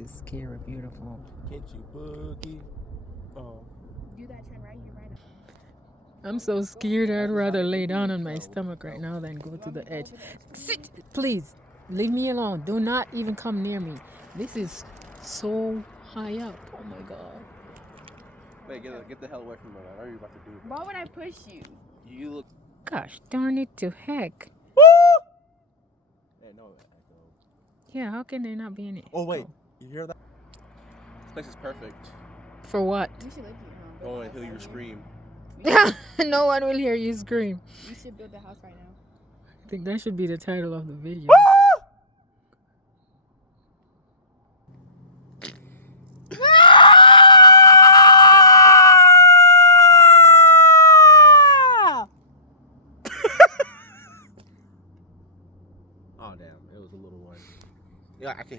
is scary beautiful. Can't you boogie? Oh. Do that trend right here, right now. I'm so scared I'd rather lay down on my stomach right now than go to the edge. Sit! Please, leave me alone. Do not even come near me. This is so high up. Oh my god. Wait, get the hell away from me. What are you about to do? Why would I push you? You look. Gosh darn it to heck. Woo! Yeah, no echo. Yeah, how can there not be any? Oh wait, you hear that? This place is perfect. For what? You should live here. Go and hear your scream. No one will hear you scream. You should build the house right now. I think that should be the title of the video. Oh damn, it was a little one. Yeah, I can hear.